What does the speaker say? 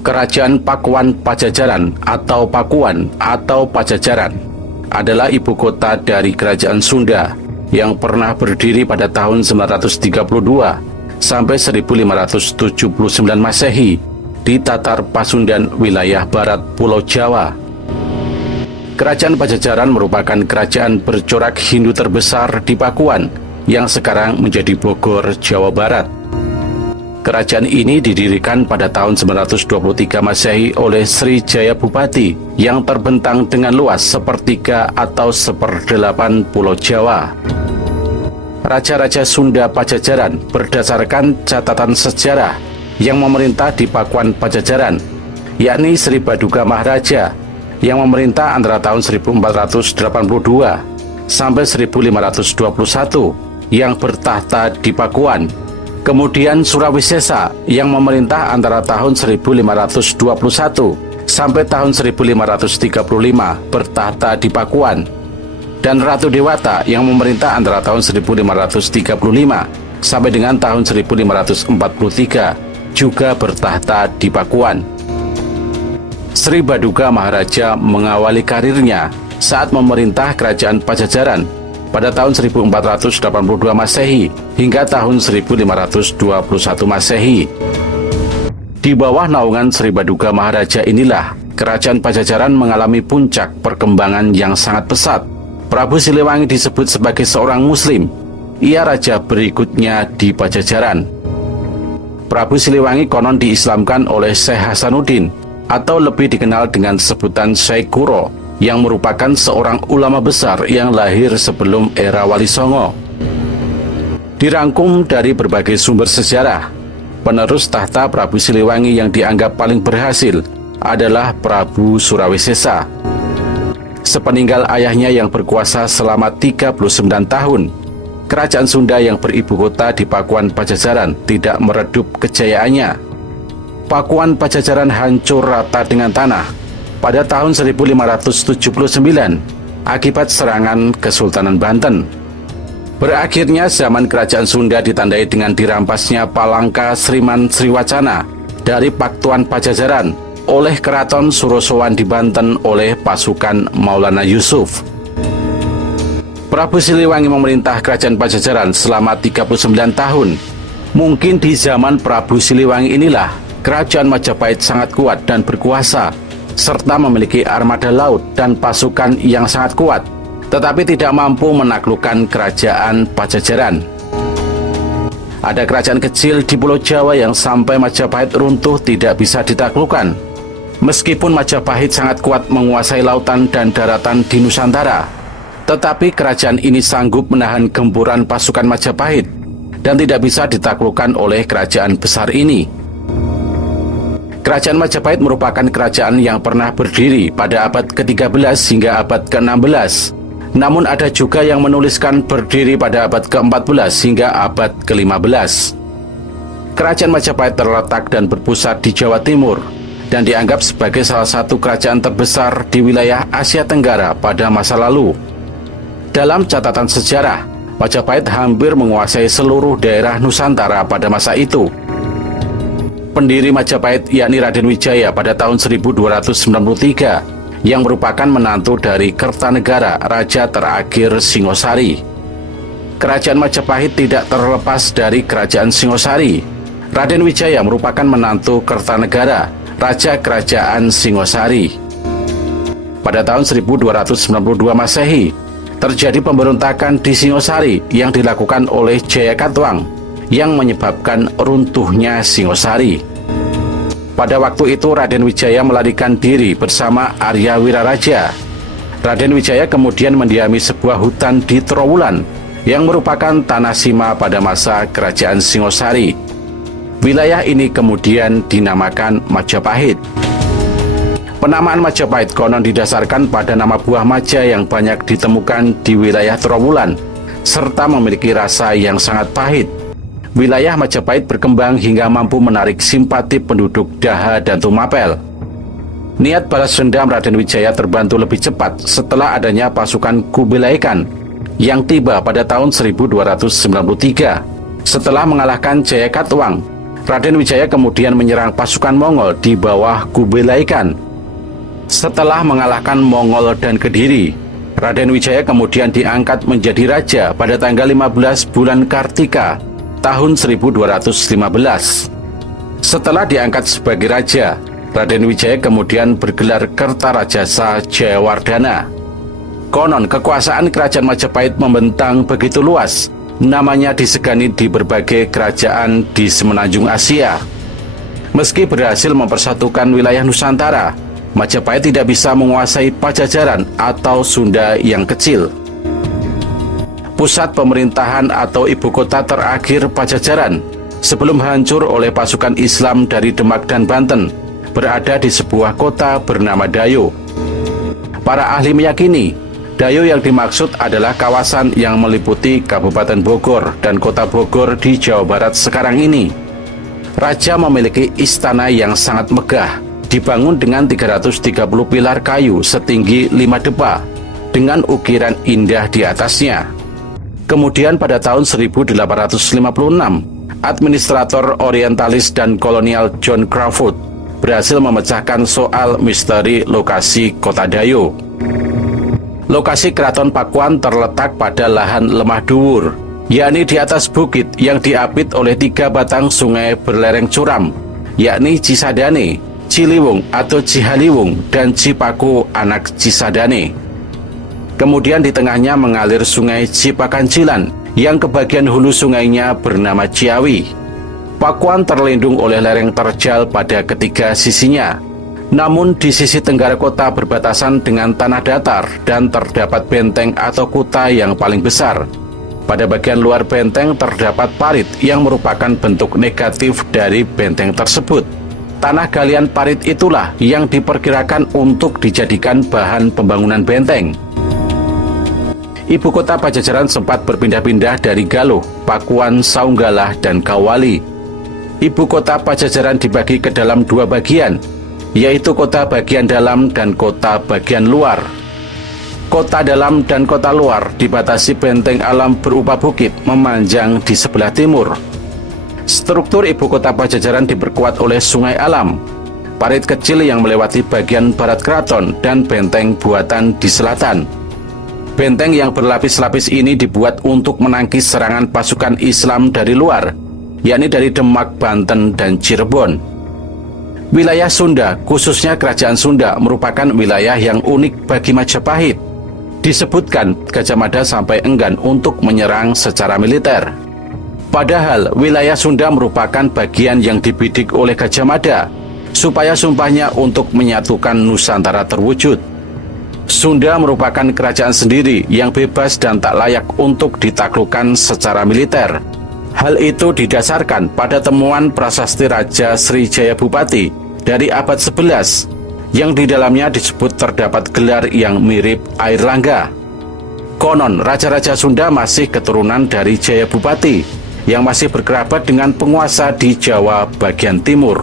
Kerajaan Pakuan Pajajaran atau Pakuan atau Pajajaran adalah ibu kota dari Kerajaan Sunda yang pernah berdiri pada tahun 932 sampai 1579 Masehi di Tatar Pasundan, wilayah barat Pulau Jawa. Kerajaan Pajajaran merupakan kerajaan bercorak Hindu terbesar di Pakuan yang sekarang menjadi Bogor, Jawa Barat. Kerajaan ini didirikan pada tahun 923 Masehi oleh Sri Jaya Bupati yang terbentang dengan luas sepertiga atau seperdelapan Pulau Jawa. Raja-raja Sunda Pajajaran berdasarkan catatan sejarah yang memerintah di Pakuan Pajajaran, yakni Sri Baduga Maharaja yang memerintah antara tahun 1482 sampai 1521 yang bertahta di Pakuan. Kemudian Surawisesa yang memerintah antara tahun 1521 sampai tahun 1535 bertahta di Pakuan. Dan Ratu Dewata yang memerintah antara tahun 1535 sampai dengan tahun 1543 juga bertahta di Pakuan. Sri Baduga Maharaja mengawali karirnya saat memerintah Kerajaan Pajajaran pada tahun 1482 Masehi hingga tahun 1521 Masehi. Di bawah naungan Sri Baduga Maharaja inilah Kerajaan Pajajaran mengalami puncak perkembangan yang sangat pesat. Prabu Siliwangi disebut sebagai seorang muslim. Ia raja berikutnya di Pajajaran. Prabu Siliwangi konon diislamkan oleh Syekh Hasanuddin atau lebih dikenal dengan sebutan Syekh Kuro, yang merupakan seorang ulama besar yang lahir sebelum era Wali Songo. Dirangkum dari berbagai sumber sejarah, penerus tahta Prabu Siliwangi yang dianggap paling berhasil adalah Prabu Surawisesa. Sepeninggal ayahnya yang berkuasa selama 39 tahun, kerajaan Sunda yang beribu kota di Pakuan Pajajaran tidak meredup kejayaannya. Pakuan Pajajaran hancur rata dengan tanah pada tahun 1579 akibat serangan Kesultanan Banten. Berakhirnya zaman kerajaan Sunda ditandai dengan dirampasnya Palangka Sriman Sriwacana dari Pakuan Pajajaran oleh Keraton Surosowan di Banten oleh pasukan Maulana Yusuf. Prabu Siliwangi memerintah kerajaan Pajajaran selama 39 tahun. Mungkin di zaman Prabu Siliwangi inilah kerajaan Majapahit sangat kuat dan berkuasa, serta memiliki armada laut dan pasukan yang sangat kuat, tetapi tidak mampu menaklukkan kerajaan Pajajaran. Ada kerajaan kecil di Pulau Jawa yang sampai Majapahit runtuh tidak bisa ditaklukkan. Meskipun Majapahit sangat kuat menguasai lautan dan daratan di Nusantara, tetapi kerajaan ini sanggup menahan gempuran pasukan Majapahit dan tidak bisa ditaklukkan oleh kerajaan besar ini. Kerajaan Majapahit merupakan kerajaan yang pernah berdiri pada abad ke-13 hingga abad ke-16. Namun ada juga yang menuliskan berdiri pada abad ke-14 hingga abad ke-15. Kerajaan Majapahit terletak dan berpusat di Jawa Timur dan dianggap sebagai salah satu kerajaan terbesar di wilayah Asia Tenggara pada masa lalu. Dalam catatan sejarah, Majapahit hampir menguasai seluruh daerah Nusantara pada masa itu. Pendiri Majapahit yakni Raden Wijaya pada tahun 1293 yang merupakan menantu dari Kertanegara, raja terakhir Singosari. Kerajaan Majapahit tidak terlepas dari kerajaan Singosari. Raden Wijaya merupakan menantu Kertanegara, raja kerajaan Singosari. Pada tahun 1292 Masehi terjadi pemberontakan di Singosari yang dilakukan oleh Jayakatwang yang menyebabkan runtuhnya Singosari. Pada waktu itu Raden Wijaya melarikan diri bersama Arya Wiraraja. Raden Wijaya kemudian mendiami sebuah hutan di Trowulan yang merupakan tanah sima pada masa kerajaan Singosari. Wilayah ini kemudian dinamakan Majapahit. Penamaan Majapahit konon didasarkan pada nama buah maja yang banyak ditemukan di wilayah Trowulan serta memiliki rasa yang sangat pahit. Wilayah Majapahit berkembang hingga mampu menarik simpati penduduk Daha dan Tumapel. Niat balas dendam Raden Wijaya terbantu lebih cepat setelah adanya pasukan Kubilai Khan yang tiba pada tahun 1293. Setelah mengalahkan Jayakatwang, Raden Wijaya kemudian menyerang pasukan Mongol di bawah Kubilai Khan. Setelah mengalahkan Mongol dan Kediri, Raden Wijaya kemudian diangkat menjadi raja pada tanggal 15 bulan Kartika tahun 1215. Setelah diangkat sebagai raja, Raden Wijaya kemudian bergelar Kertarajasa Jayawardhana. Konon kekuasaan kerajaan Majapahit membentang begitu luas, namanya disegani di berbagai kerajaan di semenanjung Asia. Meski berhasil mempersatukan wilayah Nusantara, Majapahit tidak bisa menguasai Pajajaran atau Sunda yang kecil. Pusat pemerintahan atau ibu kota terakhir Pajajaran sebelum hancur oleh pasukan Islam dari Demak dan Banten berada di sebuah kota bernama Dayo. Para ahli meyakini Dayo yang dimaksud adalah kawasan yang meliputi Kabupaten Bogor dan Kota Bogor di Jawa Barat sekarang ini. Raja memiliki istana yang sangat megah, dibangun dengan 330 pilar kayu setinggi 5 depa dengan ukiran indah di atasnya. Kemudian pada tahun 1856, administrator orientalis dan kolonial John Crawford berhasil memecahkan soal misteri lokasi kota Dayo. Lokasi keraton Pakuan terletak pada lahan lemah dhuwur, yakni di atas bukit yang diapit oleh 3 batang sungai berlereng curam, yakni Cisadane, Ciliwung atau Cihaliwung, dan Cipaku anak Cisadane. Kemudian di tengahnya mengalir sungai Cipakancilan yang kebagian hulu sungainya bernama Ciawi. Pakuan terlindung oleh lereng terjal pada ketiga sisinya. Namun di sisi tenggara kota berbatasan dengan tanah datar dan terdapat benteng atau kuta yang paling besar. Pada bagian luar benteng terdapat parit yang merupakan bentuk negatif dari benteng tersebut. Tanah galian parit itulah yang diperkirakan untuk dijadikan bahan pembangunan benteng. Ibu kota Pajajaran sempat berpindah-pindah dari Galuh, Pakuan, Saunggalah, dan Kawali. Ibu kota Pajajaran dibagi ke dalam 2 bagian, yaitu kota bagian dalam dan kota bagian luar. Kota dalam dan kota luar dibatasi benteng alam berupa bukit memanjang di sebelah timur. Struktur ibu kota Pajajaran diperkuat oleh sungai alam, parit kecil yang melewati bagian barat keraton, dan benteng buatan di selatan. Benteng yang berlapis-lapis ini dibuat untuk menangkis serangan pasukan Islam dari luar, yakni dari Demak, Banten, dan Cirebon. Wilayah Sunda, khususnya Kerajaan Sunda, merupakan wilayah yang unik bagi Majapahit. Disebutkan Gajah Mada sampai enggan untuk menyerang secara militer. Padahal wilayah Sunda merupakan bagian yang dibidik oleh Gajah Mada, supaya sumpahnya untuk menyatukan Nusantara terwujud. Sunda merupakan kerajaan sendiri yang bebas dan tak layak untuk ditaklukkan secara militer. Hal itu didasarkan pada temuan prasasti Raja Srijaya Bupati dari abad 11, yang di dalamnya disebut terdapat gelar yang mirip air langga. Konon Raja-Raja Sunda masih keturunan dari Jaya Bupati, yang masih berkerabat dengan penguasa di Jawa bagian timur.